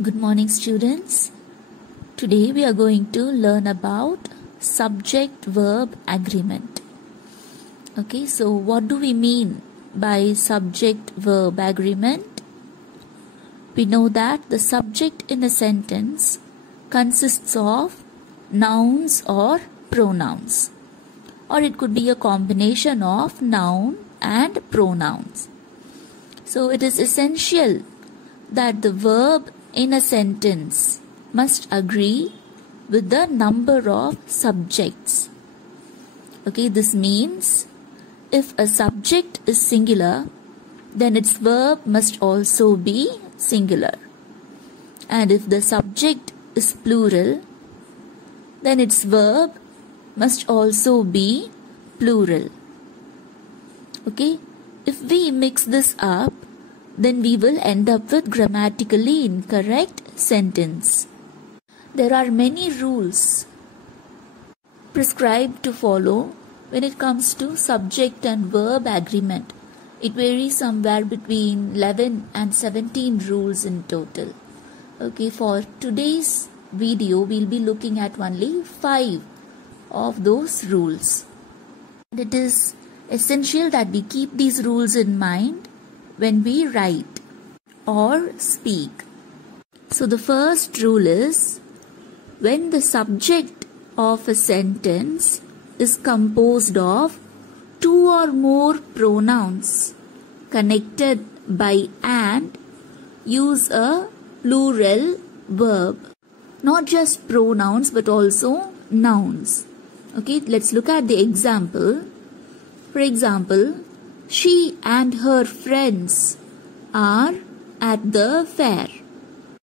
Good morning, students. Today we are going to learn about subject-verb agreement. Okay, so what do we mean by subject-verb agreement? We know that the subject in a sentence consists of nouns or pronouns, or it could be a combination of noun and pronouns. So it is essential that the verb in a sentence must agree with the number of subjects. Okay, this means if a subject is singular, then its verb must also be singular. And if the subject is plural, then its verb must also be plural. Okay, if we mix this up, then we will end up with grammatically incorrect sentence. There are many rules prescribed to follow when it comes to subject and verb agreement. It varies somewhere between 11 and 17 rules in total. Okay, for today's video, we'll be looking at only 5 of those rules. It is essential that we keep these rules in mind when we write or speak. So the first rule is, when the subject of a sentence is composed of two or more pronouns connected by and, use a plural verb. Not just pronouns but also nouns. Okay, let's look at the example. For example, she and her friends are at the fair.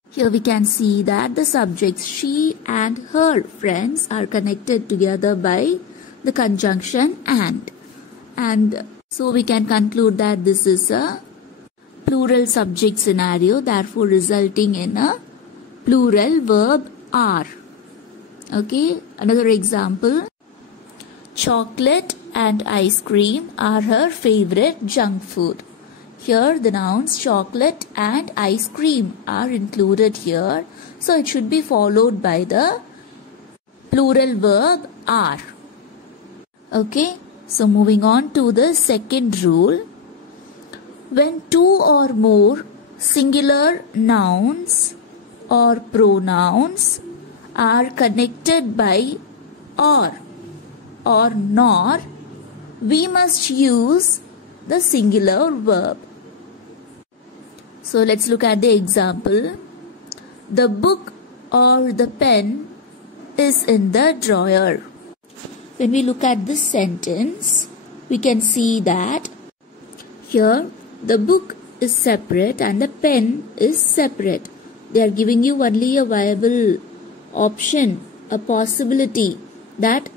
Here we can see that the subjects she and her friends are connected together by the conjunction and so we can conclude that this is a plural subject scenario, therefore resulting in a plural verb are. Okay, another example. Chocolate and ice cream are her favorite junk food. Here the nouns chocolate and ice cream are included here. So it should be followed by the plural verb are. Okay, so moving on to the second rule. When two or more singular nouns or pronouns are connected by or nor, we must use the singular verb. So let's look at the example. The book or the pen is in the drawer. When we look at this sentence, we can see that here the book is separate and the pen is separate. They are giving you only a viable option, a possibility that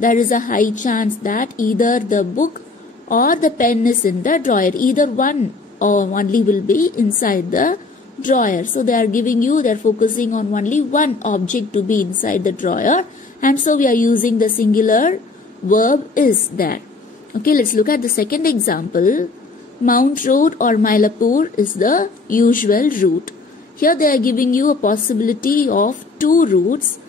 there is a high chance that either the book or the pen is in the drawer. Either one or only will be inside the drawer. So they are giving you, they are focusing on only one object to be inside the drawer. And so we are using the singular verb is there. Okay, let's look at the second example. Mount Road or Mylapore is the usual route. Here they are giving you a possibility of two routes,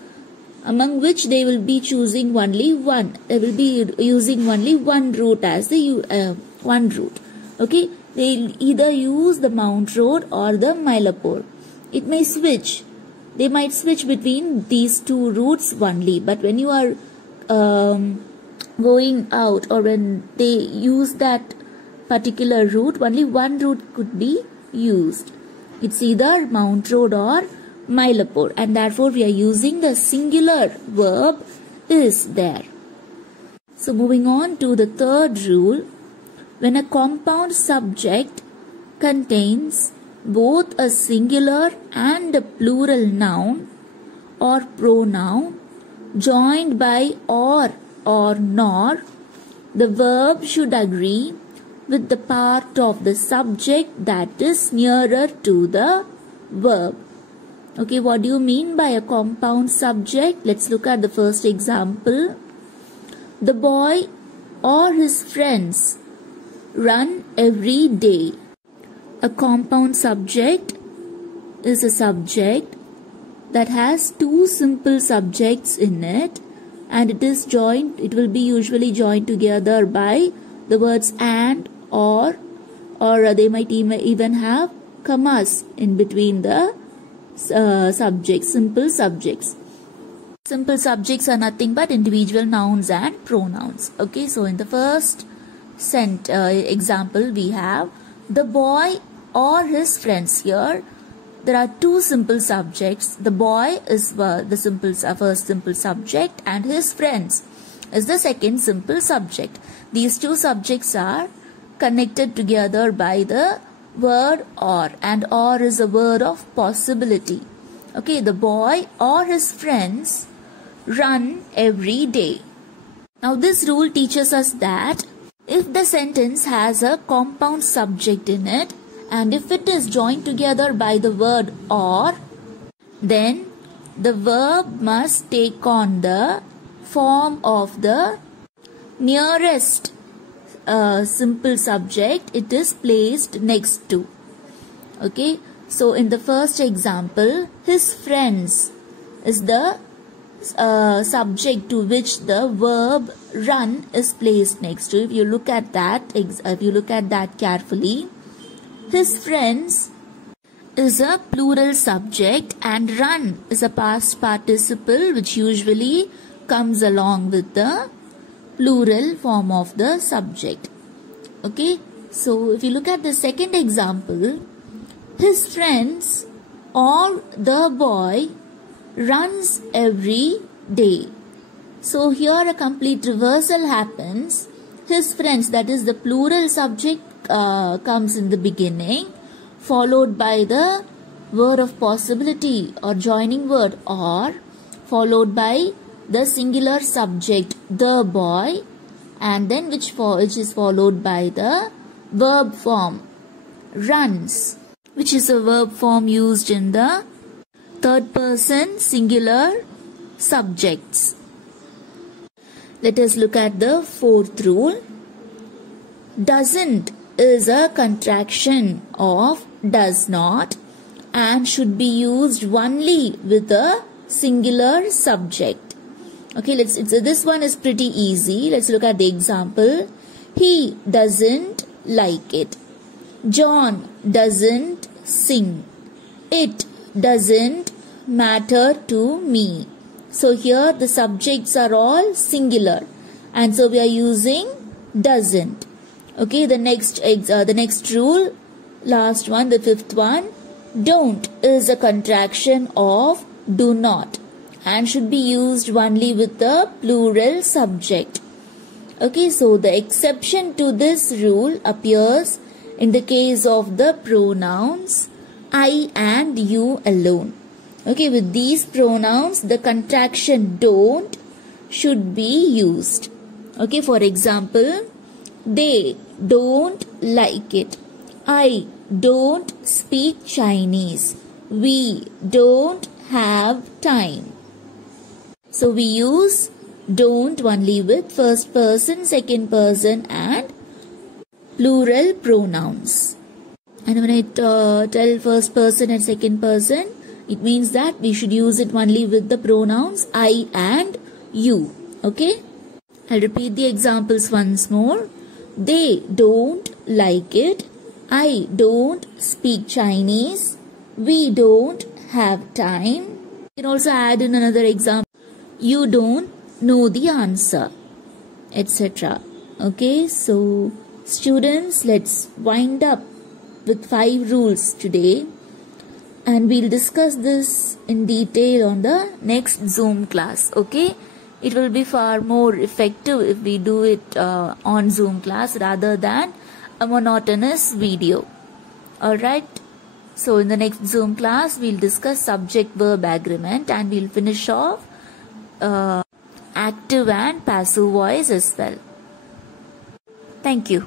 among which they will be choosing only one. They will be using only one route as the one route. Okay, they will either use the Mount Road or the Mylapore. It may switch. They might switch between these two routes only. But when you are going out or when they use that particular route, only one route could be used. It's either Mount Road or Mylapore, and therefore we are using the singular verb is there. So moving on to the third rule. When a compound subject contains both a singular and a plural noun or pronoun joined by or nor, the verb should agree with the part of the subject that is nearer to the verb. Okay, what do you mean by a compound subject? Let's look at the first example. The boy or his friends run every day. A compound subject is a subject that has two simple subjects in it, and it will be usually joined together by the words and, or they might even have commas in between the subjects, simple subjects. Simple subjects are nothing but individual nouns and pronouns. Okay, so in the first example we have the boy or his friends. Here there are two simple subjects. The boy is the first simple subject and his friends is the second simple subject. These two subjects are connected together by the word or, and or is a word of possibility. Okay, the boy or his friends run every day. Now this rule teaches us that if the sentence has a compound subject in it and if it is joined together by the word or, then the verb must take on the form of the nearest simple subject it is placed next to. Okay, so in the first example, his friends is the subject to which the verb run is placed next to. If you look at that carefully, his friends is a plural subject and run is a past participle which usually comes along with the plural form of the subject. Okay, so if you look at the second example, his friends or the boy runs every day. So here a complete reversal happens. His friends, that is the plural subject, comes in the beginning, followed by the word of possibility or joining word or, followed by the singular subject the boy, and then which is followed by the verb form runs, which is a verb form used in the third person singular subjects. Let us look at the fourth rule. Doesn't is a contraction of does not and should be used only with a singular subject. Okay, this one is pretty easy. Let's look at the example. He doesn't like it. John doesn't sing. It doesn't matter to me. So here the subjects are all singular and so we are using doesn't. Okay, the next rule, last one, the fifth one, don't is a contraction of do not and should be used only with the plural subject. Okay, so the exception to this rule appears in the case of the pronouns I and you alone. Okay, with these pronouns, the contraction don't should be used. Okay, for example, they don't like it. I don't speak Chinese. We don't have time. So we use don't only with first person, second person and plural pronouns. And when I tell first person and second person, it means that we should use it only with the pronouns I and you. Okay? I'll repeat the examples once more. They don't like it. I don't speak Chinese. We don't have time. You can also add in another example. You don't know the answer, etc. Okay, so students, let's wind up with 5 rules today. And we'll discuss this in detail on the next Zoom class. Okay, it will be far more effective if we do it on Zoom class rather than a monotonous video. Alright, so in the next Zoom class we'll discuss subject-verb agreement and we'll finish off active and passive voice as well. Thank you.